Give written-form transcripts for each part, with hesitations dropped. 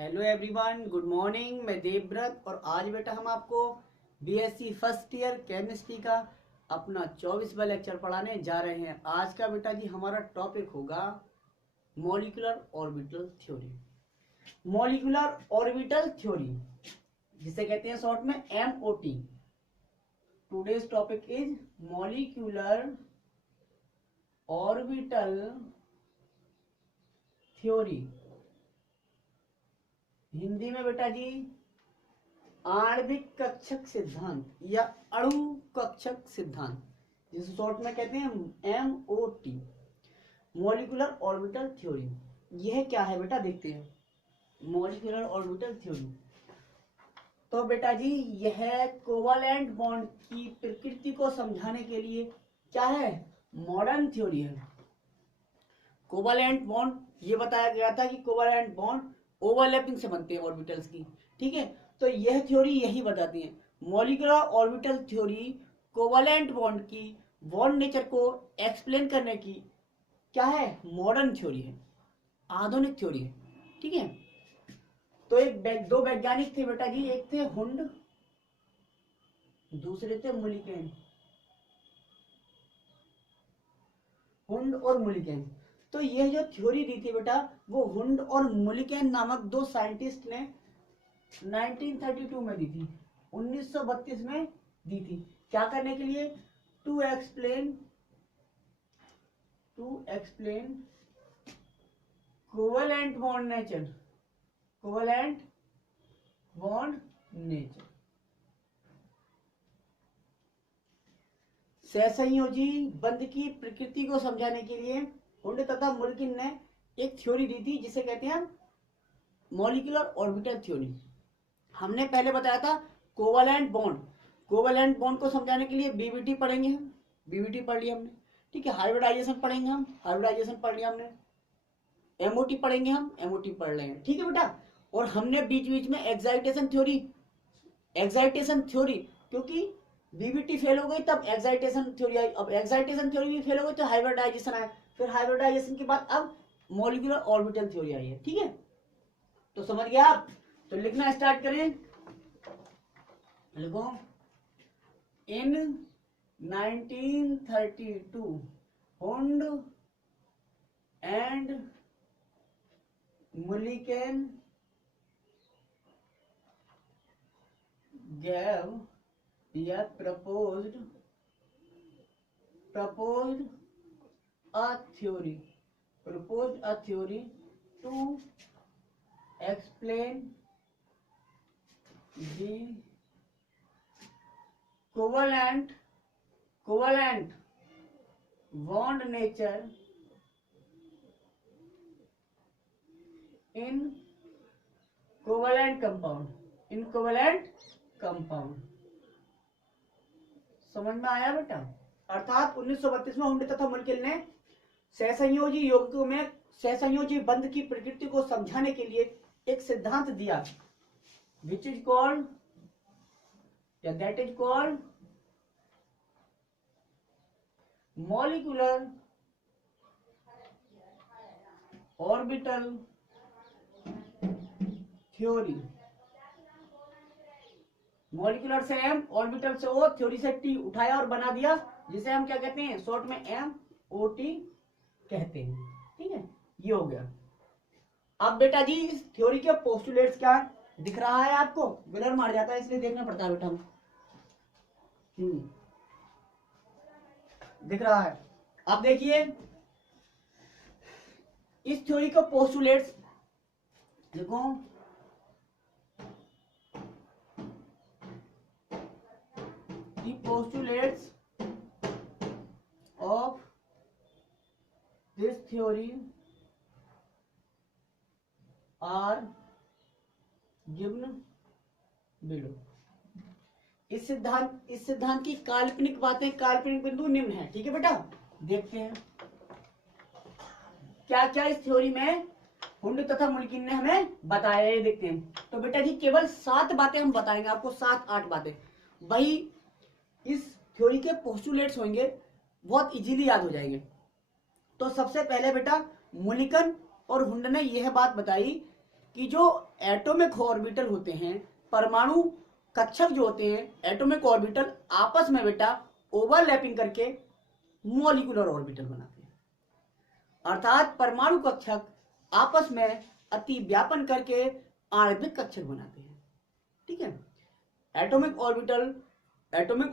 Hello everyone, good morning. मैं देवव्रत और आज बेटा हम आपको बीएससी फर्स्ट ईयर केमिस्ट्री का अपना 24वां लेक्चर पढ़ाने जा रहे हैं। आज का बेटा जी हमारा टॉपिक होगा molecular orbital theory. Molecular orbital theory जिसे कहते हैं शॉर्ट में MOT. Today's topic is molecular orbital theory. Hindi में बेटा जी आणविक कक्षक सिद्धांत या अणु कक्षक सिद्धांत, जिसे शॉर्ट में कहते हैं एमओटी, मॉलिक्यूलर ऑर्बिटल थ्योरी। यह क्या है बेटा, देखते हैं। मॉलिक्यूलर ऑर्बिटल थ्योरी तो बेटा जी यह कोवालेंट बॉन्ड की प्रकृति को समझाने के लिए क्या है, मॉडर्न थ्योरी है। कोवालेंट बॉन्ड ये बताया गया था कि कोवालेंट बॉन्ड ओवरलैपिंग से बनते हैं ऑर्बिटल्स की, ठीक है। तो यह थ्योरी यही बताती है। Molecular orbital theory covalent bond की बॉन्ड नेचर को एक्सप्लेन करने की क्या है, मॉडर्न थ्योरी है, आधुनिक थ्योरी है, ठीक है। तो दो वैज्ञानिक थे बेटा जी, एक थे हुंड, दूसरे थे मुलिकेन। हुंड और मुलिकेन। तो यह जो थ्योरी दी थी बेटा, वो हुंड और मुलिकेन नामक दो साइंटिस्ट ने 1932 में दी थी, 1932 में दी थी। क्या करने के लिए, to explain covalent bond nature, covalent bond nature, सहसंयोजी बंध की प्रकृति को समझाने के लिए हुंड तथा मुलिकेन ने एक थ्योरी दी थी जिसे कहते हैं मॉलिक्यूलर ऑर्बिटल थ्योरी। हमने पहले बताया था कोवेलेंट बॉन्ड, कोवेलेंट बॉन्ड को समझाने के लिए बीबीटी पढ़ेंगे हम, बीबीटी पढ़ लिया हमने, ठीक है। हाइब्रिडाइजेशन पढ़ेंगे हम, हाइब्रिडाइजेशन पढ़ लिया हमने। एमओटी पढ़ेंगे हम, एमओटी पढ़ लेंगे, ठीक है बेटा। और हमने बीच बीच में एक्साइटेशन थ्योरी, क्योंकि बीबीटी फेल हो गई तब एक्साइटेशन थ्योरी आई, अब एक्साइटेशन थ्योरी भी फेल हो गई तो हाइब्रिडाइजेशन आया, फिर हाइब्रिडाइजेशन के बाद अब मॉलिक्यूलर ऑर्बिटल थ्योरी आई है, ठीक है। तो समझ गया आप। तो लिखना स्टार्ट करें, लिखो। इन 1932 हुंड एंड मुलिकेन gave या proposed a theory to explain the covalent bond nature in covalent compound। समझ में आया बेटा। अर्थात 1932 में हुंड तथा मुलिकेन ने सहसंयोजी यौगिकों में सहसंयोजी बंध की प्रकृति को समझाने के लिए एक सिद्धांत दिया, विच इज कॉल्ड या that is called molecular orbital theory. Molecular से एम, ऑर्बिटल से ओ, थ्योरी से टी उठाया और बना दिया, जिसे हम क्या कहते हैं, शॉर्ट में एमओटी कहते हैं, ठीक है। ये हो गया। अब बेटा जी इस थ्योरी के पोस्टुलेट्स क्या दिख रहा है आपको, ब्लर मार जाता है इसलिए देखना पड़ता है बेटा। दिख रहा है, अब देखिए इस थ्योरी के पोस्टुलेट्स देखो। The postulates of this theory are given below। इस सिद्धांत की काल्पनिक बातें, काल्पनिक बिंदु निम्न है, ठीक है बेटा। देखते हैं क्या क्या इस थ्योरी में हुंड तथा मुलिकेन ने हमें बताया, ये देखते हैं। तो बेटा जी केवल 7 बातें हम बताएंगे आपको, 7-8 बातें, वही इस थ्योरी के पोस्टुलेट्स होंगे, बहुत इजीली याद हो जाएंगे। तो सबसे पहले बेटा मुलिकेन और हुंड ने यह बात बताई कि जो एटॉमिक ऑर्बिटल होते हैं, परमाणु कक्षक जो होते हैं, एटॉमिक ऑर्बिटल आपस में बेटा ओवरलैपिंग करके मॉलिक्यूलर ऑर्बिटल बनाते हैं। अर्थात परमाणु कक्षक आपस में अति व्यापन करके आणविक कक्षक बनाते हैं। ठीक है, atomic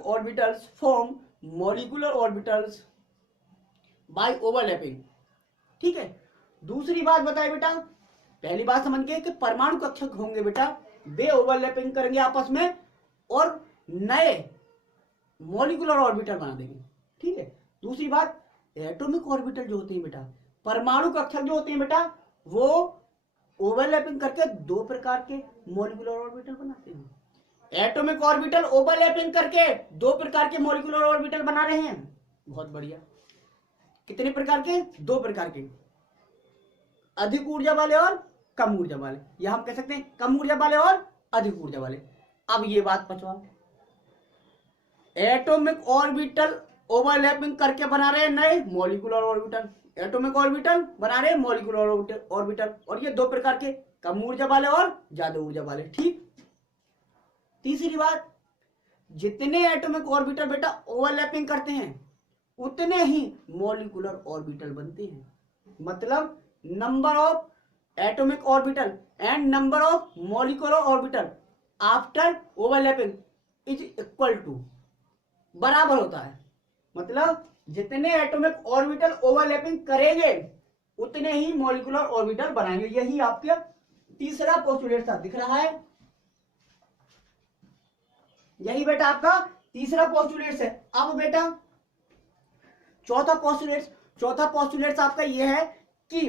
orbitals form molecular orbitals by overlapping. ठीक है, दूसरी बात बताए बेटा, पहली बात समझ गए कि परमाणु कक्षक होंगे बेटा, वे ओवरलैपिंग करेंगे आपस में और नए मॉलिक्यूलर ऑर्बिटल बना देंगे। ठीक है, दूसरी बात, एटॉमिक ऑर्बिटल जो होते हैं बेटा, परमाणु कक्षक जो होते हैं बेटा, वो ओवरलैपिंग करके दो प्रकार के मॉलिक्यूलर ऑर्बिटल बनाते हैं। एटॉमिक ऑर्बिटल ओवरलैपिंग करके दो प्रकार के मॉलिक्यूलर ऑर्बिटल बना रहे हैं। बहुत बढ़िया। कितने प्रकार के? दो प्रकार के, अधिक ऊर्जा वाले और कम ऊर्जा वाले, या हम कह सकते हैं कम ऊर्जा वाले और अधिक ऊर्जा वाले। अब ये बात पचवाओ, एटॉमिक ऑर्बिटल ओवरलैपिंग करके बना रहे हैं नए मॉलिक्यूलर ऑर्बिटल, एटॉमिक ऑर्बिटल बना रहे हैं मॉलिक्यूलर ऑर्बिटल, और ये दो प्रकार के, कम ऊर्जा वाले और ज्यादा ऊर्जा वाले। ठीक, तीसरी बात, जितने एटॉमिक ऑर्बिटल बेटा ओवरलैपिंग करते हैं उतने ही मॉलिक्यूलर ऑर्बिटल बनते हैं। मतलब number of atomic orbital and number of molecular orbital after overlapping is equal to, बराबर होता है। मतलब जितने एटॉमिक ऑर्बिटल ओवरलैपिंग करेंगे उतने ही मॉलिक्यूलर ऑर्बिटल बनाएंगे। यही आपके तीसरा पोस्टुलेट था, दिख रहा है? यही बेटा आपका तीसरा पोस्टुलेट है। अब बेटा चौथा पोस्टुलेट आपका यह है कि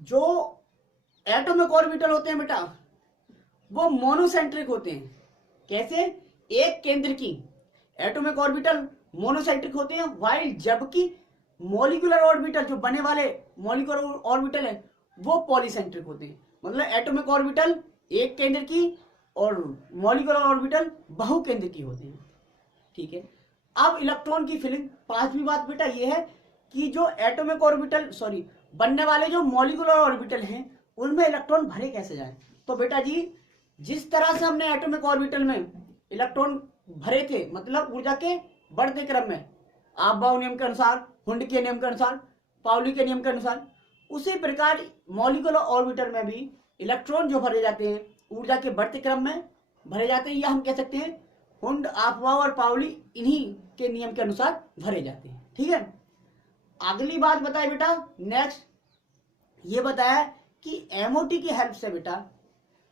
जो एटॉमिक ऑर्बिटल होते हैं बेटा वो मोनोसेंट्रिक होते हैं। कैसे? एक केंद्र की एटॉमिक ऑर्बिटल मोनोसेंट्रिक होते हैं, वाइल जबकि मॉलिक्यूलर ऑर्बिटल जो बने वाले मॉलिक्यूलर ऑर्बिटल है वो पॉलीसेंट्रिक होते हैं। मतलब एटॉमिक ऑर्बिटल एक केंद्र की और मॉलिक्यूलर ऑर्बिटल बहु केंद्र की होते हैं। ठीक है, अब इलेक्ट्रॉन की फिलिंग। पांचवी बात बेटा यह है कि जो एटॉमिक ऑर्बिटल बनने वाले जो मॉलिक्यूलर ऑर्बिटल हैं उनमें इलेक्ट्रॉन भरे कैसे जाएं। तो बेटा जी, जिस तरह से हमने एटॉमिक ऑर्बिटल में इलेक्ट्रॉन भरे थे, मतलब ऊर्जा के बढ़ते क्रम में, आपबाउ नियम के अनुसार, हुंड के नियम के अनुसार, पाउली के नियम के अनुसार, उसी प्रकार मॉलिक्यूलर ऑर्बिटल में भी इलेक्ट्रॉन जो भरे जाते हैं ऊर्जा के बढ़ते क्रम में भरे जाते हैं, या हम कह सकते हैं हुंड, आपबाउ और पाउली इन्हीं के नियम के अनुसार भरे जाते हैं। ठीक है, अगली बात बताए बेटा, नेक्स्ट ये बताया कि एमओटी की हेल्प से बेटा,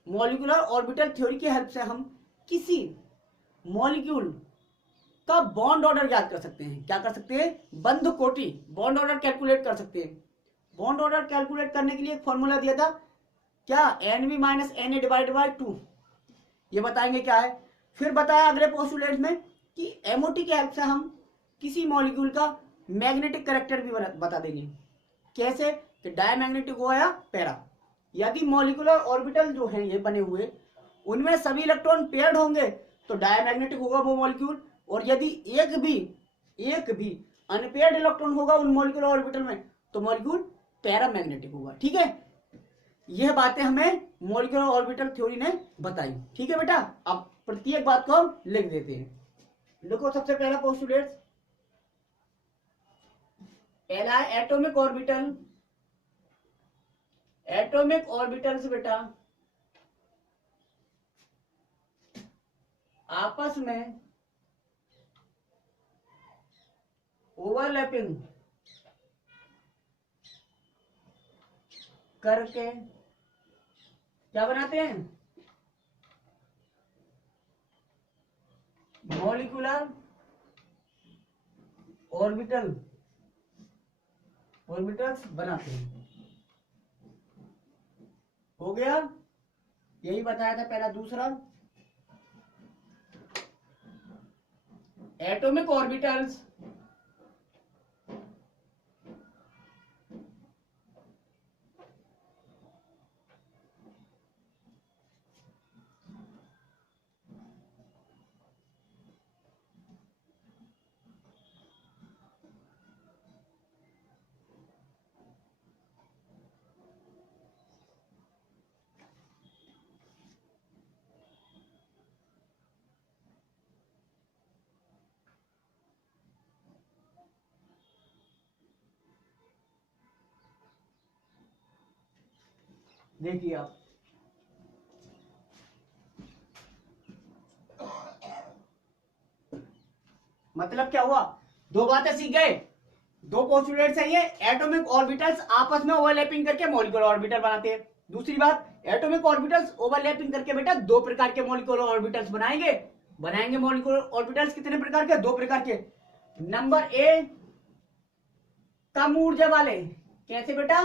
मॉलिक्यूलर ऑर्बिटल थ्योरी की हेल्प से हम किसी मॉलिक्यूल का बॉन्ड ऑर्डर ज्ञात कर सकते हैं। क्या कर सकते हैं? बंध कोटि बॉन्ड ऑर्डर कैलकुलेट कर सकते हैं। बॉन्ड ऑर्डर कैलकुलेट करने के लिए एक फॉर्मूला दिया था, क्या? NV minus NA divided by 2। ये बताएंगे क्या है। फिर बताया अगले पोस्टुलेट में कि एमओटी की हेल्प से हम किसी मॉलिक्यूल का मैग्नेटिक कैरेक्टर भी बता देंगे। कैसे? कि डायमैग्नेटिक हो या पैरा। यदि मॉलिक्यूलर ऑर्बिटल जो हैं ये बने हुए उनमें सभी इलेक्ट्रॉन पेयर्ड होंगे तो डायमैग्नेटिक होगा वो मॉलिक्यूल, और यदि एक भी अनपेयर्ड इलेक्ट्रॉन होगा उन मॉलिक्यूलर ऑर्बिटल में तो मॉलिक्यूल पैरामैग्नेटिक होगा। ठीक है, यह बातें हमें मॉलिक्यूलर ऑर्बिटल थ्योरी ने बताई। ठीक है बेटा, अब प्रत्येक बात को हम लिख देते हैं। देखो, सबसे पहला पोस्टुलेट, पहला है एटॉमिक ऑर्बिटल। एटॉमिक ऑर्बिटल्स बेटा आपस में ओवरलैपिंग करके क्या बनाते हैं? मॉलिक्यूलर ऑर्बिटल्स बनाते हैं। हो गया, यही बताया था पहला। दूसरा, एटॉमिक ऑर्बिटल्स देखिए आप, मतलब क्या हुआ, दो बातें सीख गए, दो पोस्टुलेट्स है ये, एटॉमिक ऑर्बिटल्स आपस में ओवरलैपिंग करके मॉलिक्यूलर ऑर्बिटल बनाते हैं। दूसरी बात, एटॉमिक ऑर्बिटल्स ओवरलैपिंग करके बेटा दो प्रकार के मॉलिक्यूलर ऑर्बिटल्स बनाएंगे मॉलिक्यूलर ऑर्बिटल्स कितने प्रकार के, दो प्रकार के। नंबर ए, कम ऊर्जा वाले, कैसे बेटा,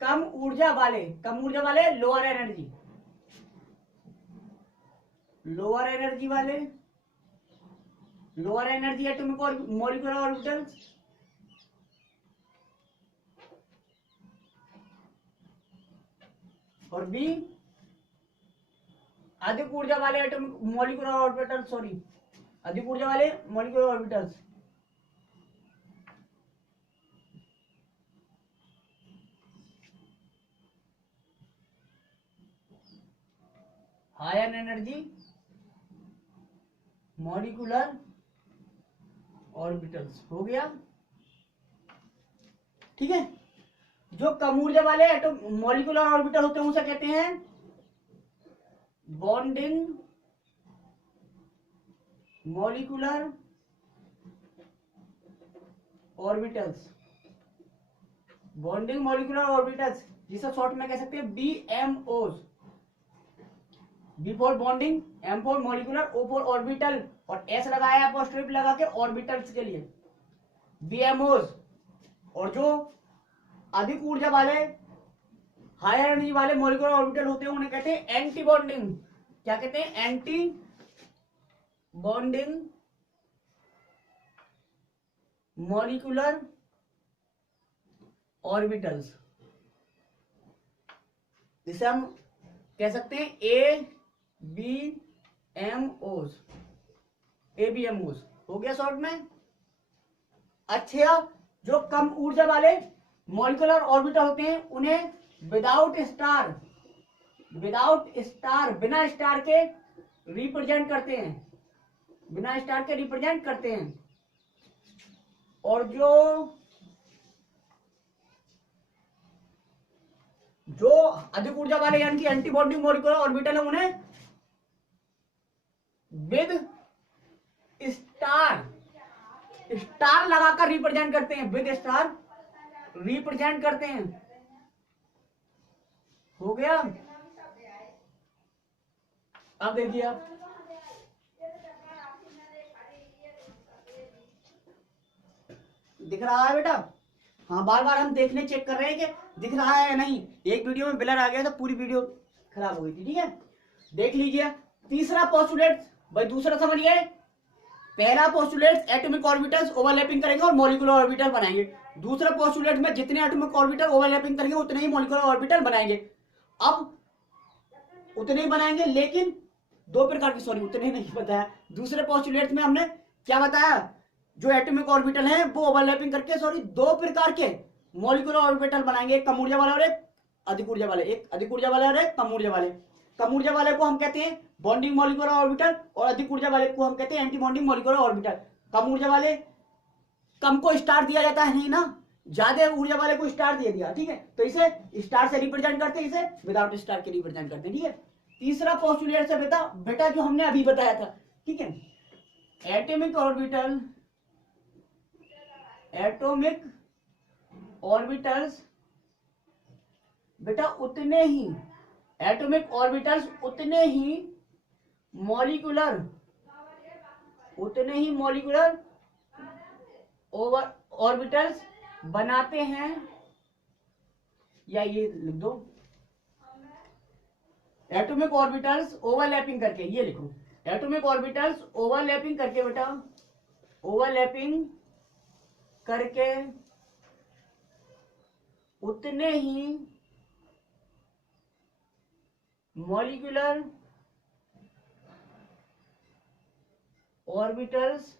कम ऊर्जा वाले लोअर एनर्जी एटॉमिक और मॉलिक्यूलर ऑर्बिटल्स। और बी, अधिक ऊर्जा वाले एटॉमिक मॉलिक्यूलर ऑर्बिटल्स, अधिक ऊर्जा वाले molecular orbitals. Higher energy molecular orbitals हो गया, ठीक है। जो कम ऊर्जा वाले मॉलिक्यूलर ऑर्बिटल होते हैं उसे कहते हैं bonding molecular orbitals, bonding molecular orbitals, जिसे शॉर्ट में कह सकते हैं BMOs। B for bonding, M for molecular, O for orbital, और एस लगाया अपोस्ट्रोफ लगा के ऑर्बिटल्स के लिए, BMOs। और जो अधिक ऊर्जा वाले हायर एनर्जी वाले मॉलिक्यूलर ऑर्बिटल होते हैं उन्हें कहते हैं एंटी बॉन्डिंग। क्या कहते हैं, एंटी बॉन्डिंग मॉलिक्यूलर ऑर्बिटल्स, जिसे हम कह सकते हैं ABMOs हो गया शॉर्ट में। अच्छा, जो कम ऊर्जा वाले मॉलिक्यूलर ऑर्बिटल होते हैं उन्हें विदाउट स्टार बिना स्टार के रिप्रेजेंट करते हैं, और जो अधिक ऊर्जा वाले यानी कि एंटी बॉन्डिंग मॉलिक्यूलर ऑर्बिटल है उन्हें विद स्टार लगाकर रिप्रेजेंट करते हैं, विद स्टार रिप्रेजेंट करते हैं। हो गया। अब देखिए आप, दिख रहा है बेटा, हाँ बार बार हम देखने चेक कर रहे हैं कि दिख रहा है या नहीं। एक वीडियो में ब्लर आ गया तो पूरी वीडियो खराब हो गई थी, ठीक है। देख लीजिए तीसरा पोस्टुलेट, भाई दूसरा समझिए। पहला पोस्टुलेट एटॉमिक ऑर्बिटल्स ओवरलैपिंग करेंगे और मॉलिक्यूलर ऑर्बिटल बनाएंगे। दूसरे पोस्टुलेट में जितने एटॉमिक ऑर्बिटल ओवरलैपिंग करेंगे उतने ही मॉलिक्यूलर ऑर्बिटल बनाएंगे। अब उतने ही बनाएंगे, लेकिन दो प्रकार की, उतने ही नहीं बताया। दूसरे पोस्टुलेट में हमने क्या बताया, जो एटॉमिक ऑर्बिटल हैं वो ओवरलैपिंग करके दो प्रकार के मॉलिक्यूलर ऑर्बिटल बनाएंगे, एक कम ऊर्जा वाला और एक अधिक ऊर्जा वाले, एक अधिक ऊर्जा वाले और एक कम ऊर्जा वाले। कम ऊर्जा वाले को हम कहते हैं बॉन्डिंग मॉलिक्यूलर ऑर्बिटल और अधिक ऊर्जा वाले को हम कहते हैं एंटी बॉन्डिंग मॉलिक्यूलर ऑर्बिटल। कम ऊर्जा वाले, कम को स्टार दिया जाता है नहीं ना, ज्यादा ऊर्जा वाले को स्टार दे दिया, ठीक है, तो इसे स्टार से रिप्रेजेंट करते हैं, इसे विदाउट स्टार के रिप्रेजेंट करते हैं, ठीक है। तीसरा पोस्टुलेट से बेटा जो हमने अभी बताया था, ठीक है, एटॉमिक ऑर्बिटल्स बेटा उतने ही एटॉमिक ऑर्बिटल्स उतने ही मॉलिक्यूलर ऑर्बिटल्स बनाते हैं, या ये लिख दो एटॉमिक ऑर्बिटल्स ओवरलैपिंग करके, ये लिखो एटॉमिक ऑर्बिटल्स ओवरलैपिंग करके बेटा, ओवरलैपिंग करके उतने ही मॉलिक्यूलर ऑर्बिटल्स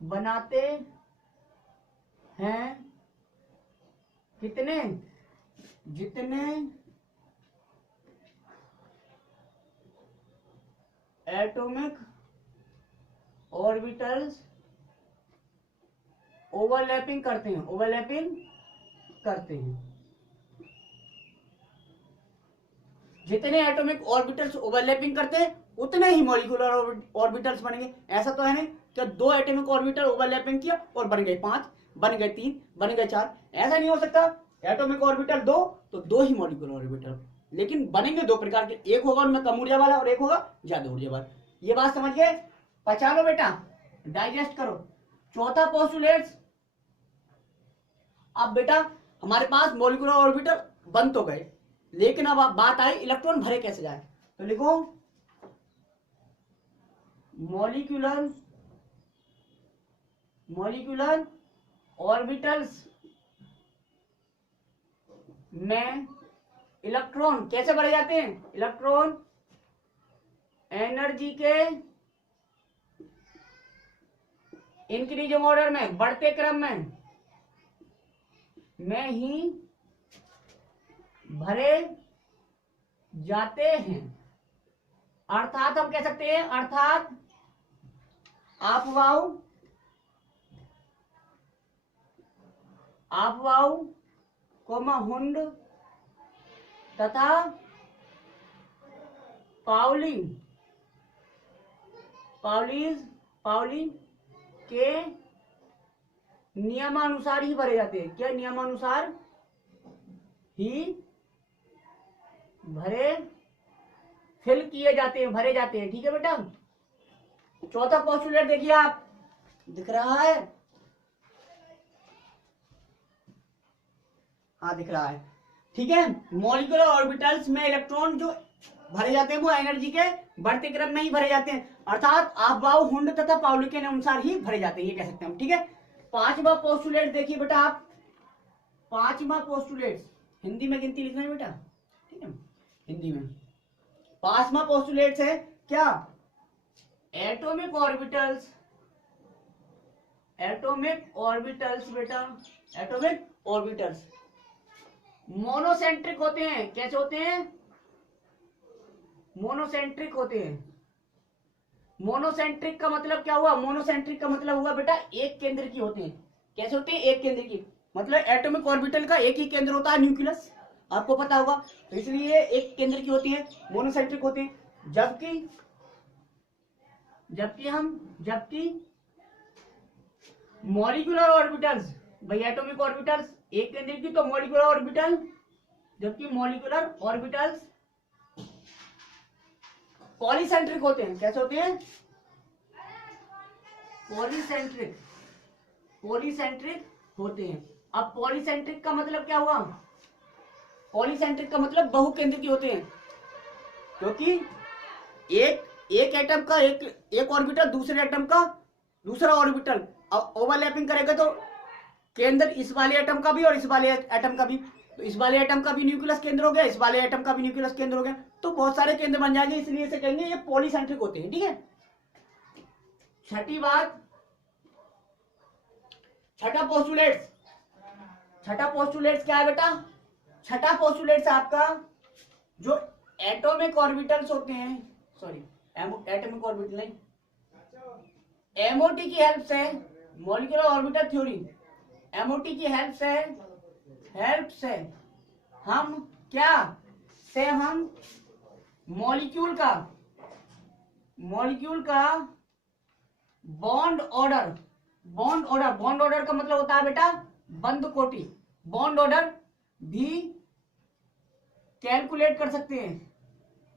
बनाते हैं, कितने, जितने एटॉमिक ऑर्बिटल्स ओवरलैपिंग करते हैं, जितने एटॉमिक ऑर्बिटल्स ओवरलैपिंग करते हैं उतने ही मॉलिक्यूलर ऑर्बिटल्स बनेंगे। ऐसा तो है नहीं कि दो एटॉमिक ऑर्बिटल ओवरलैपिंग किया और बन गए 5, बन गए 3, बन गए 4, ऐसा नहीं हो सकता। एटॉमिक ऑर्बिटल 2 तो 2 ही मॉलिक्यूलर ऑर्बिटल, लेकिन बनेंगे 2 प्रकार के, एक होगा उनमें कम ऊर्जा वाला और एक होगा ज्यादा ऊर्जा वाला। ये बात समझ गए? पचा लो बेटा, डाइजेस्ट करो। चौथा पोस्टुलेट्स, अब बेटा हमारे पास मॉलिक्यूलर ऑर्बिटल बन तो गए, लेकिन अब बात आई इलेक्ट्रॉन भरे कैसे जाए। तो लिखो मॉलिक्यूलर ऑर्बिटल्स में इलेक्ट्रॉन कैसे भरे जाते हैं? इलेक्ट्रॉन एनर्जी के इंक्रीजिंग ऑर्डर में, बढ़ते क्रम में ही भरे जाते हैं। अर्थात हम कह सकते हैं, अर्थात आपवाऊ कोमा हुंड तथा पाउली के नियमानुसार ही भरे जाते हैं। क्या नियमानुसार ही फिल किए जाते हैं, भरे जाते हैं। ठीक है बेटा। चौथा पोस्टुलेट देखिए, आप दिख रहा है? हाँ दिख रहा है, ठीक है। मॉलिक्यूलर ऑर्बिटल्स में इलेक्ट्रॉन जो भरे जाते हैं वो एनर्जी के बढ़ते क्रम में ही भरे जाते हैं, अर्थात आपवाऊ हुंड तथा पाउली के अनुसार ही भरे जाते हैं, ये कह सकते हैं हम। ठीक है। पांचवा पोस्टुलेट देखिए बेटा, आप पांचवा पोस्टुलेट हिंदी में गिनती लिखना है बेटा, ठीक है, हिंदी में। पांचवा पोस्टुलेट है क्या? एटॉमिक ऑर्बिटल्स बेटा, एटॉमिक ऑर्बिटल्स मोनोसेंट्रिक होते हैं। कैसे होते हैं? मोनोसेंट्रिक होते हैं। मोनोसेंट्रिक का मतलब क्या हुआ? मोनोसेंट्रिक का मतलब हुआ बेटा एक केंद्र की होते हैं। कैसे होते हैं? एक केंद्र की, मतलब एटॉमिक ऑर्बिटल का एक ही केंद्र होता है, न्यूक्लियस, आपको पता होगा, तो इसलिए एक केंद्र की होती है, मोनोसेंट्रिक होते हैं। जबकि मॉलिक्यूलर ऑर्बिटल्स, भाई एटॉमिक ऑर्बिटल्स एक केंद्र की, तो मॉलिक्यूलर ऑर्बिटल, जबकि मॉलिक्यूलर ऑर्बिटल्स पॉलीसेंट्रिक होते हैं। कैसे होते हैं? पॉलीसेंट्रिक होते हैं। अब पॉलीसेंट्रिक का मतलब क्या हुआ? पॉलीसेंट्रिक का मतलब बहुकेंद्र की होते हैं, क्योंकि एक एटम का एक ऑर्बिटल दूसरे एटम का दूसरा ऑर्बिटल ओवरलैपिंग करेगा, तो केंद्र इस वाले एटम का भी और इस वाले एटम का भी, तो इस वाले एटम का भी न्यूक्लियस केंद्र हो गया, इस वाले एटम का भी न्यूक्लियस केंद्र हो गया, तो बहुत सारे केंद्र बन जाएंगे, इसलिए इसे कहेंगे ये पॉलीसेंट्रिक होते हैं। ठीक है। छठी बात, छठा पोस्टुलेट्स क्या है बेटा? छठा पोस्टुलेट्स आपका जो एटॉमिक ऑर्बिटल्स होते हैं, सॉरी एटॉमिक ऑर्बिटल नहीं, एमओटी की हेल्प से, मॉलिक्यूलर ऑर्बिटल थ्योरी, एमओटी की हेल्प से हम क्या से हम मॉलिक्यूल का बॉन्ड ऑर्डर का मतलब होता है बेटा बंद कोटि। बॉन्ड ऑर्डर भी कैलकुलेट कर सकते हैं,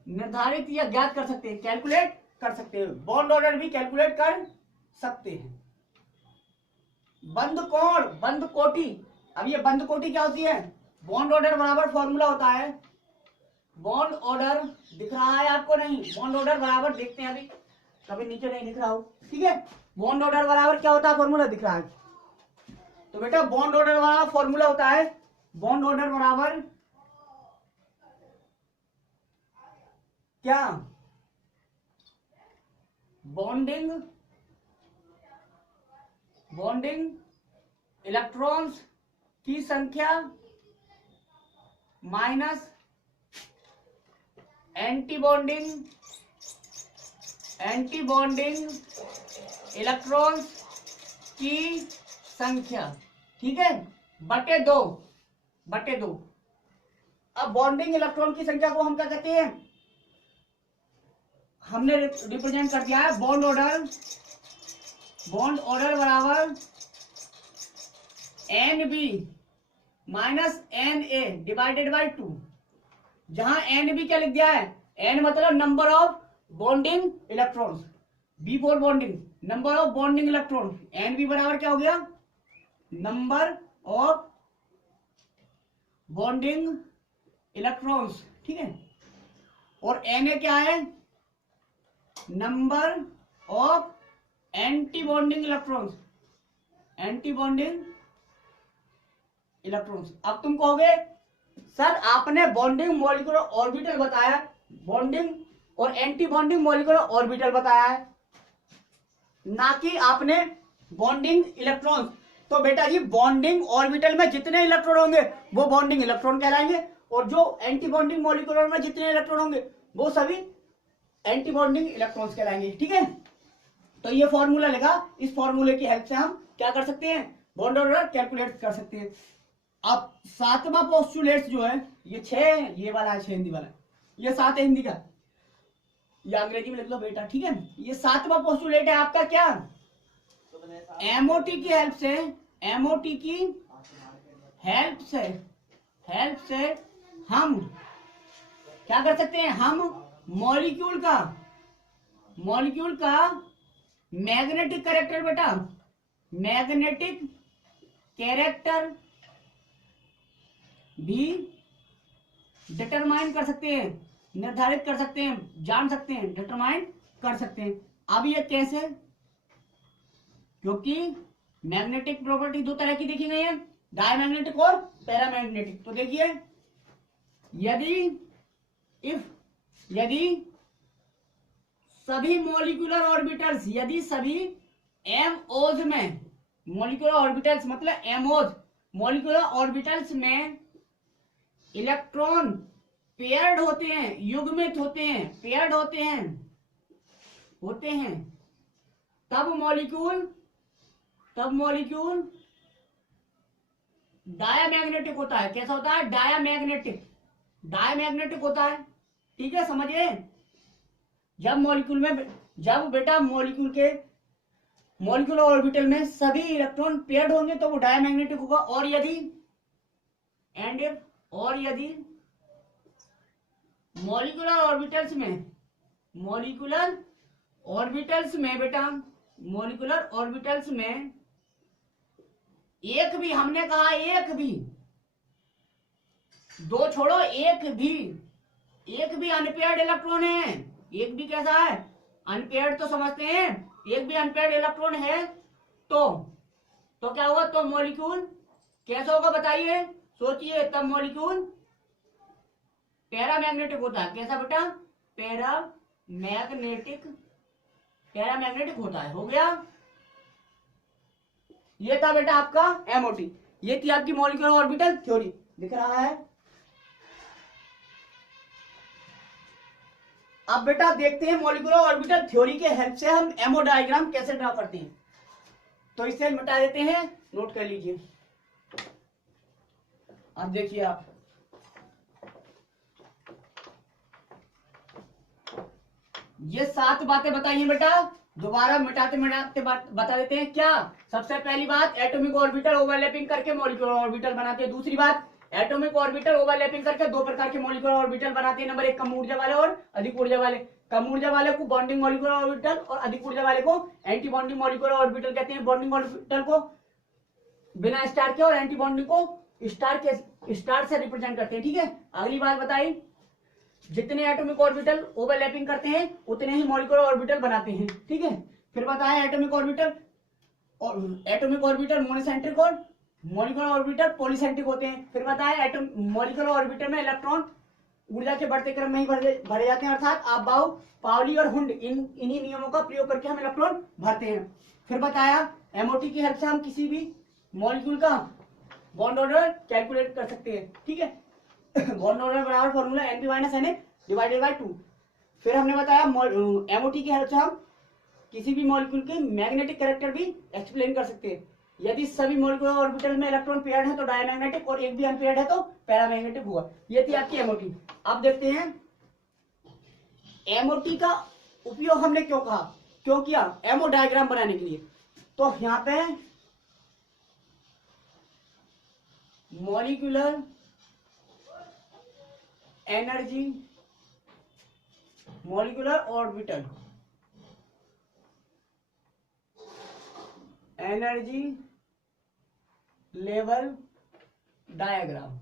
निर्धारित या ज्ञात कर सकते हैं, कैलकुलेट कर सकते हैं, बॉन्ड ऑर्डर भी कैलकुलेट कर सकते हैं। बंद कोण, बंद कोटि, अब ये बंद कोटि क्या होती है? बॉन्ड ऑर्डर बराबर फॉर्मूला होता है, बॉन्ड ऑर्डर दिख रहा है आपको? नहीं, बॉन्ड ऑर्डर बराबर देखते हैं, अभी कभी नीचे नहीं दिख रहा हो, ठीक है। बॉन्ड ऑर्डर बराबर क्या होता है? फॉर्मूला दिख रहा है, तो बेटा बॉन्ड ऑर्डर बराबर फॉर्मूला होता है, बॉन्ड ऑर्डर बराबर क्या? बॉन्डिंग इलेक्ट्रॉन्स की संख्या माइनस एंटी बॉन्डिंग इलेक्ट्रॉन्स की संख्या, ठीक है, बटे दो। अब बॉन्डिंग इलेक्ट्रॉन की संख्या को हम क्या कहते हैं, हमने रिप्रेजेंट कर दिया है बॉन्ड ऑर्डर बराबर N B minus N A divided by 2, जहां एन बी क्या लिख दिया है, एन मतलब number of bonding electrons, B for bonding number of bonding electron, N B बराबर क्या हो गया, नंबर ऑफ बॉन्डिंग इलेक्ट्रॉन्स, ठीक है। और एन ए क्या है, number of anti bonding electrons, anti bonding electrons. अब तुम कहोगे सर आपने बॉन्डिंग मॉलिक्यूलर ऑर्बिटल बताया, बॉन्डिंग और एंटी बॉन्डिंग मॉलिक्यूलर ऑर्बिटल बताया है, ना कि आपने बॉन्डिंग इलेक्ट्रॉन्स। तो बेटा जी बॉन्डिंग ऑर्बिटल में जितने इलेक्ट्रॉन होंगे वो बॉन्डिंग इलेक्ट्रॉन कहलाएंगे, और जो एंटी बॉन्डिंग मॉलिक्यूलर में जितने इलेक्ट्रॉन होंगे वो सभी एंटी बॉन्डिंग इलेक्ट्रॉन्स कहलाएंगे, ठीक है। तो ये फॉर्मूला लगा, इस फॉर्मूले की हेल्प से हम क्या कर सकते हैं, बॉन्ड ऑर्डर कैलकुलेट कर सकते हैं। अब 7वां पोस्टुलेट जो है, ये 6 है, ये वाला है 6 हिंदी वाला, ये 7 है हिंदी का, ये अंग्रेजी में लिख लो बेटा, ठीक है। ये 7वां पोस्टुलेट है आपका क्या, एमओटी की हेल्प से, एमओटी की हेल्प से हम क्या कर सकते हैं, हम मॉलिक्यूल का मैग्नेटिक कैरेक्टर, बेटा मैग्नेटिक कैरेक्टर भी डिटरमाइन कर सकते हैं, निर्धारित कर सकते हैं, जान सकते हैं, डिटरमाइन कर सकते हैं। अब ये कैसे, क्योंकि मैग्नेटिक प्रॉपर्टी दो तरह की देखी गई है, डायमैग्नेटिक और पैरामैग्नेटिक। तो देखिए यदि सभी मॉलिक्यूलर ऑर्बिटल्स, यदि सभी एमओज में, मॉलिक्यूलर ऑर्बिटल्स मतलब एमओज, मॉलिक्यूलर ऑर्बिटल्स में इलेक्ट्रॉन पेयर्ड होते हैं, युग्मित होते हैं, पेयर्ड होते हैं, तब मॉलिक्यूल डायामैग्नेटिक होता है। कैसा होता है, डायामैग्नेटिक होता है, ठीक है, समझिए। जब बेटा मॉलिक्यूलर ऑर्बिटल में सभी इलेक्ट्रॉन पेयर्ड होंगे तो वो डायामैग्नेटिक होगा। और यदि मॉलिक्यूलर ऑर्बिटल्स में एक भी, हमने कहा एक भी, दो छोड़ो, एक भी अनपेयर्ड इलेक्ट्रॉन है, एक भी कैसा है, अनपेयर्ड तो समझते हैं, एक भी अनपेयर्ड इलेक्ट्रॉन है तो क्या होगा, तो मॉलिक्यूल कैसा होगा बताइए, सोचिए। तब मॉलिक्यूल पैरामैग्नेटिक होता है। कैसा बेटा, पैरामैग्नेटिक होता है। हो गया, ये था बेटा आपका एमओटी, ये थी आपकी मॉलिक्यूलर ऑर्बिटल थ्योरी, दिख रहा है। अब बेटा देखते हैं मॉलिक्यूलर ऑर्बिटल थ्योरी के हेल्प से हम एमओ डायग्राम कैसे ड्रा करते हैं। तो इसे मिटा देते हैं, नोट कर लीजिए। अब देखिए आप, ये 7 बातें बताइए बेटा, दोबारा मिटाते बता देते हैं। क्या, सबसे पहली बात, एटॉमिक ऑर्बिटल ओवरलैपिंग करके मॉलिक्यूलर ऑर्बिटल बनाते हैं। दूसरी बात, एटॉमिक ऑर्बिटल ओवरलैपिंग करके 2 प्रकार के मॉलिक्यूलर ऑर्बिटल बनाते हैं। नंबर 1 कम ऊर्जा वाले और अधिक ऊर्जा वाले। कम ऊर्जा वाले को बॉन्डिंग मॉलिक्यूलर ऑर्बिटल और अधिक ऊर्जा वाले को एंटी बॉन्डिंग मॉलिक्यूलर ऑर्बिटल कहते हैं। बॉन्डिंग ऑर्बिटल को बिना स्टार के और एंटी बॉन्डिंग को स्टार से रिप्रेजेंट करते हैं, ठीक है। अगली बात बताई, जितने एटॉमिक ऑर्बिटल ओवरलैपिंग करते हैं उतने ही मॉलिक्यूलर ऑर्बिटल बनाते हैं, ठीक है। फिर बताया एटॉमिक ऑर्बिटल मोनोसेंट्रिक और मॉलिक्यूलर ऑर्बिटल पॉलीसेंट्रिक होते हैं। फिर बताया मॉलिक्यूलर ऑर्बिटल में इलेक्ट्रॉन ऊर्जा के बढ़ते क्रम में ही भरे जाते हैं, अर्थात आपबाउ, पाउली और हुंड, इन्हीं नियमों का प्रयोग करके हम इलेक्ट्रॉन भरते हैं। फिर बताया एमओटी की हेल्प से हम किसी भी मॉलिक्यूल का बॉन्ड ऑर्डर कैलकुलेट कर सकते हैं, ठीक है। बॉन्ड ऑर्डर बराबर formula Np - Na divided by 2। फिर हमने बताया एमओटी की हेल्प से हम किसी भी मॉलिक्यूल के मैग्नेटिक कैरेक्टर भी एक्सप्लेन कर सकते हैं। यदि सभी मॉलिक्यूलर ऑर्बिटल में इलेक्ट्रॉन पेयर्ड है तो डायमैग्नेटिक, और एक भी अनपेयर्ड है तो पैरामैग्नेटिक होगा। ये थी आपकी एमओटी। अब देखते हैं एमओटी का उपयोग हमने क्यों किया एमओ डायग्राम बनाने के लिए। तो यहां पे molecular energy, molecular orbital energy level diagram,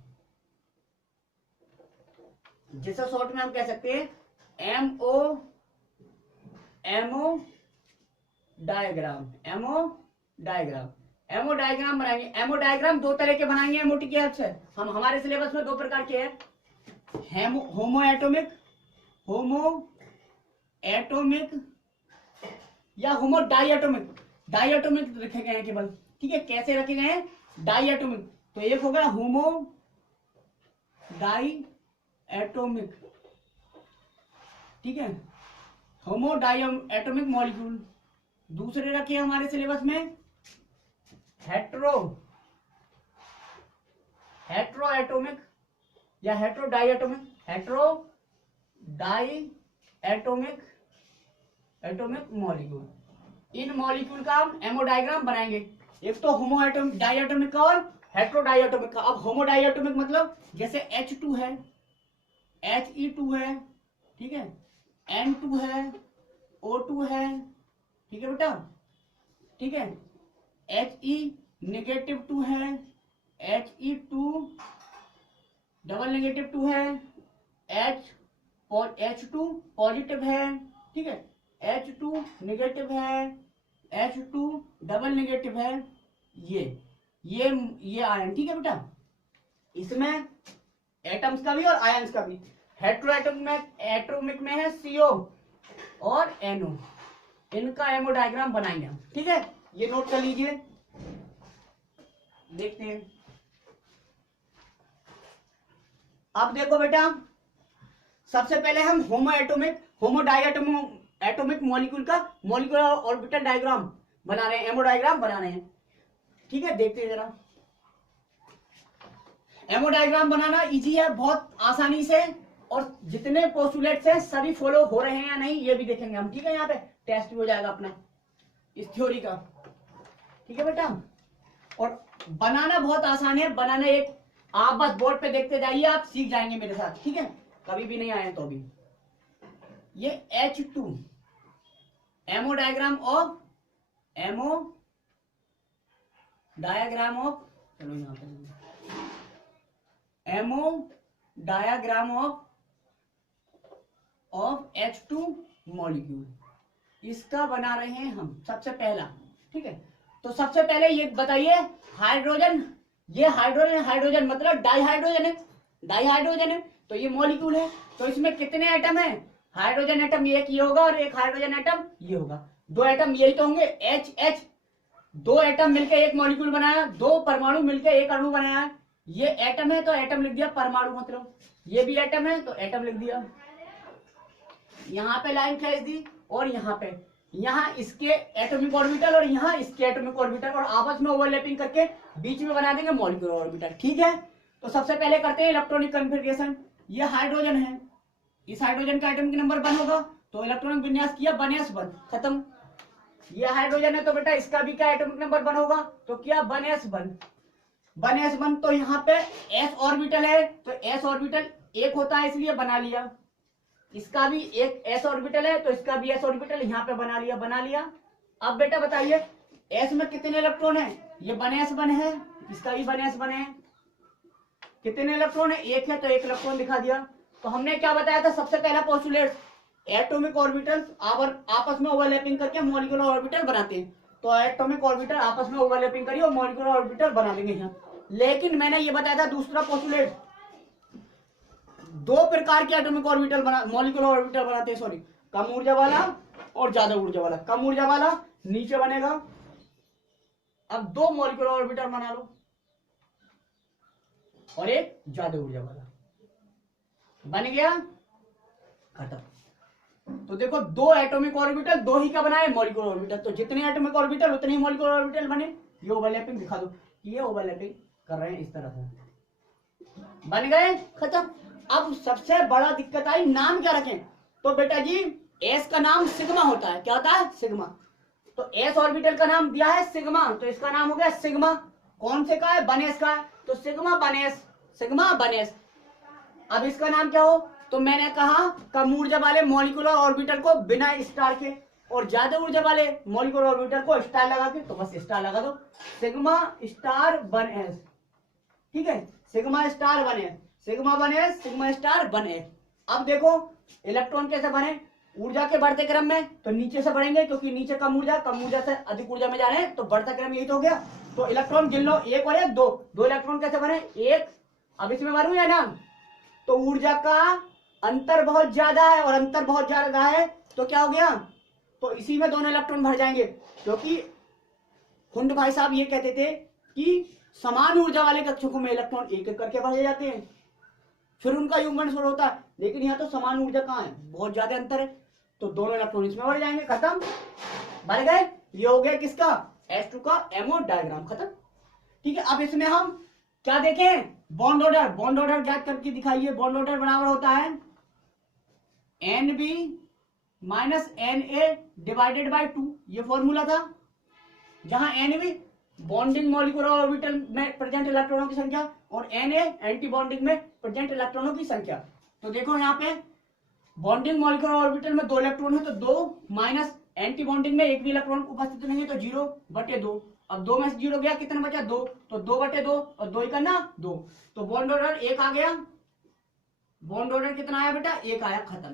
जिसे शॉर्ट में हम कह सकते हैं एमओ डायग्राम। एमओ डायग्राम बनाएंगे। एमओ डायग्राम दो तरह के बनाएंगे एमओटी के हेल्प से। हम हमारे सिलेबस में दो प्रकार के हैं, होमो एटोमिक या होमो डाइएटोमिक। डाइएटोमिक रखे गए हैं केवल, ठीक है। कैसे रखे गए हैं? डाइएटोमिक। तो एक हो गया होमो डाइएटोमिक, ठीक है, होमो डाइएटोमिक मॉलिक्यूल। दूसरे रखे हमारे सिलेबस में हेट्रो एटोमिक या हेट्रो डाइएटोमिक मॉलिक्यूल। इन मॉलिक्यूल का हम एमओ डायग्राम बनाएंगे। एक तो होमो डाइएटोमिक का और हेट्रो डाइएटोमिक का। अब होमो डाइएटोमिक मतलब जैसे H2 है, He2 है, ठीक है, N2 है, O2 है, ठीक है बेटा, ठीक है, He -2 है, He2 डबल -2 है, H2 पॉजिटिव है, ठीक है, H2 नेगेटिव है, H2 डबल नेगेटिव है। ये आयन, ठीक है बेटा। इसमें एटम्स का भी और आयंस का भी। हेट्रोएटोमिक में है CO और NO। इनका एमओ डायग्राम बनाएंगे हम, ठीक है। ये नोट कर लीजिए। देखते हैं। अब देखो बेटा, सबसे पहले हम होमो डाइएटोमिक मॉलिक्यूल का मॉलिक्यूलर ऑर्बिटल डायग्राम बना रहे हैं, एमओ डायग्राम बना रहे हैं, ठीक है। देखते हैं जरा। एमओ डायग्राम बनाना इजी है, बहुत आसानी से, और जितने पोस्टुलेट्स हैं सभी फॉलो हो रहे हैं या नहीं ये भी देखेंगे हम, ठीक है। यहाँ पे टेस्ट भी हो जाएगा अपना इस थ्योरी का, ठीक है बेटा। और बनाना बहुत आसान है। बनाना एक आप बस बोर्ड पे देखते जाइए, आप सीख जाएंगे मेरे साथ, ठीक है। कभी भी नहीं आए तो भी। ये H2 एमओ डायग्राम ऑफ चलो यहाँ पे ammo diagram of H2 molecule, इसका बना रहे हैं हम सबसे पहला, ठीक है। तो सबसे पहले ये बताइए, हाइड्रोजन, ये हाइड्रोजन मतलब डाइहाइड्रोजन है। तो ये मॉलिक्यूल है, तो इसमें कितने एटम है? हाइड्रोजन एटम एक ये होगा और एक हाइड्रोजन एटम ये होगा। दो एटम यही तो होंगे, H। दो एटम मिलकर एक मॉलिक्यूल बनाया, दो परमाणु मिलकर एक अणु बनाया है। ये एटम है तो एटम लिख दिया, परमाणु मतलब। ये भी एटम है तो एटम लिख दिया। यहाँ पे लाइन खींच दी, और यहाँ इसके एटॉमिक ऑर्बिटल और यहाँ इसके एटॉमिक ऑर्बिटल, और आपस में ओवरलैपिंग करके बीच में बना देंगे मॉलिक्यूलर ऑर्बिटल, ठीक है। तो सबसे पहले करते हैं इलेक्ट्रॉनिक कन्फिग्रेशन। ये हाइड्रोजन है, इस हाइड्रोजन का एटॉमिक नंबर 1 होगा, तो इलेक्ट्रॉनिक विन्यास किया 1s1, खत्म। ये हाइड्रोजन है तो बेटा इसका भी क्या एटॉमिक नंबर 1 होगा, तो क्या 1s1। तो यहाँ पे s ऑर्बिटल है, तो s ऑर्बिटल एक होता है इसलिए बना लिया। इसका भी एक s ऑर्बिटल है तो इसका भी s ऑर्बिटल यहाँ पे बना लिया। अब बेटा बताइए s में कितने इलेक्ट्रॉन है? ये 1s1 है, इसका भी 1s1 है। कितने इलेक्ट्रॉन है? एक है, तो एक इलेक्ट्रॉन दिखा दिया। तो हमने क्या बताया था? सबसे पहला पोस्टुलेट, एटॉमिक ऑर्बिटल आपस में ओवरलैपिंग करके मॉलिक्यूलर ऑर्बिटल बनाते हैं। तो एटॉमिक ऑर्बिटल आपस में ओवरलैपिंग करिए और मॉलिक्यूलर ऑर्बिटल बना लेंगे यहाँ। लेकिन मैंने ये बताया था दूसरा पोस्टुलेट, दो प्रकार के एटॉमिक ऑर्बिटल मॉलिक्यूलर ऑर्बिटल बनाते हैं, सॉरी, कम ऊर्जा वाला और ज्यादा ऊर्जा वाला। कम ऊर्जा वाला नीचे बनेगा। अब दो मॉलिक्यूलर ऑर्बिटल बना लो और एक ज्यादा ऊर्जा वाला बन गया, खत्म। तो देखो दो एटॉमिक ऑर्बिटल, दो ही का बनाए मॉलिक्यूलर ऑर्बिटल। तो जितने एटॉमिक ऑर्बिटल उतने ही मॉलिक्यूलर ऑर्बिटल बने। ये ओवरलैपिंग दिखा दो, ये ओवरलैपिंग कर रहे हैं इस तरह से, बन गए, खत्म। अब सबसे बड़ा दिक्कत आई, नाम क्या रखें? तो बेटा जी एस का नाम सिग्मा होता है, क्या होता है? सिग्मा। तो एस ऑर्बिटल का नाम दिया है सिग्मा, तो इसका नाम हो गया सिग्मा। कौन से का है? बनेस का है, तो सिग्मा बनेस, सिग्मा बनेस। अब इसका नाम क्या हो? तो मैंने कहा कम ऊर्जा वाले मॉलिक्यूलर ऑर्बिटल को बिना स्टार के, और ज्यादा ऊर्जा वाले मॉलिक्यूलर ऑर्बिटल को स्टार लगा के, तो बस स्टार लगा दो, सिग्मा स्टार वन एस। ठीक है, sigma star one S, sigma one S, sigma star one S. अब देखो इलेक्ट्रॉन कैसे बने? ऊर्जा के बढ़ते क्रम में तो नीचे से बढ़ेंगे, क्योंकि नीचे कम ऊर्जा से अधिक ऊर्जा में जा रहे हैं, तो बढ़ता क्रम यही तो हो गया। तो इलेक्ट्रॉन गिन लो, एक और एक, दो, दो इलेक्ट्रॉन कैसे बने? एक। अब इसमें मारूं या ना? तो ऊर्जा का अंतर बहुत ज्यादा है, और अंतर बहुत ज्यादा है तो क्या हो गया? तो इसी में दोनों इलेक्ट्रॉन भर जाएंगे, क्योंकि हुंड भाई साहब ये कहते थे कि समान ऊर्जा वाले कक्षकों में इलेक्ट्रॉन एक एक करके भरे जाते हैं, फिर उनका युग्मन शुरू होता है। लेकिन यहाँ तो समान ऊर्जा कहाँ है? बहुत ज्यादा अंतर है, तो दोनों इलेक्ट्रॉन इसमें भर जाएंगे, खत्म, भर गए। ये हो गया किसका? S2 का एमओ डायग्राम, खत्म। ठीक है, अब इसमें हम क्या देखें? Bond order. बॉन्ड ऑर्डर ज्ञात करके दिखाइए। बॉन्ड ऑर्डर बराबर होता है NB minus NA divided by 2, ये फॉर्मूला था, जहां NB बॉन्डिंग मॉलिक्यूलर ऑर्बिटल में प्रेजेंट इलेक्ट्रॉनों की संख्या और Na एंटी बॉन्डिंग में प्रेजेंट इलेक्ट्रॉनों की संख्या। तो देखो यहाँ पे बॉन्डिंग मॉलिक्यूलर ऑर्बिटल में 2 इलेक्ट्रॉन है, तो 2 माइनस एंटी बॉन्डिंग में एक भी इलेक्ट्रॉन उपस्थित नहीं है, तो 0/2। अब 2 में से 0 गया, कितना बचा? 2, तो 2/2, और 2 ही करना 2, तो बॉन्ड ऑर्डर 1 आ गया। बॉन्ड ऑर्डर कितना आया बेटा? 1 आया, खत्म।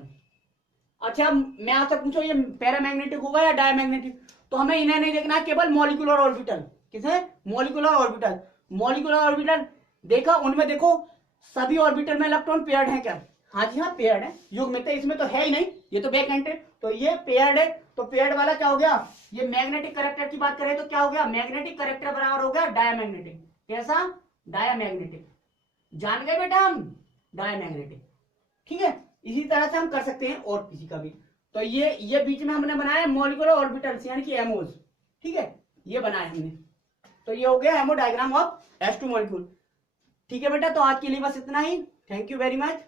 अच्छा, मैं आपसे पूछो ये पैरामैग्नेटिक होगा या डायमैग्नेटिक? तो हमें इन्हें नहीं देखना है, केवल मॉलिक्यूलर ऑर्बिटल। किसे? Molecular orbital. मॉलिक्यूलर ऑर्बिटल देखा, उनमें देखो सभी ऑर्बिटल में इलेक्ट्रॉन पेयर्ड है क्या? हाँ जी हाँ, पेयर्ड है, युग्मित है, इसमें तो है ही नहीं, ये तो वैकेंट है, तो ये पेयर्ड है। तो पेयर्ड वाला क्या हो गया? ये मैग्नेटिक कैरेक्टर की बात करें तो क्या हो गया? मैग्नेटिक कैरेक्टर बराबर हो गया डायमैग्नेटिक। कैसा? डायमैग्नेटिक। जान गए बेटा हम? डायमैग्नेटिक। ठीक है, इसी तरह से हम कर सकते हैं और किसी का भी। तो ये बीच में हमने बनाया मॉलिक्यूलर ऑर्बिटल्स, यानी कि एमओज। ठीक है, ये बनाया हमने, तो ये हो गया haemo diagram of S2 molecule. ठीक है बेटा, तो आज के लिए बस इतना ही। Thank you very much.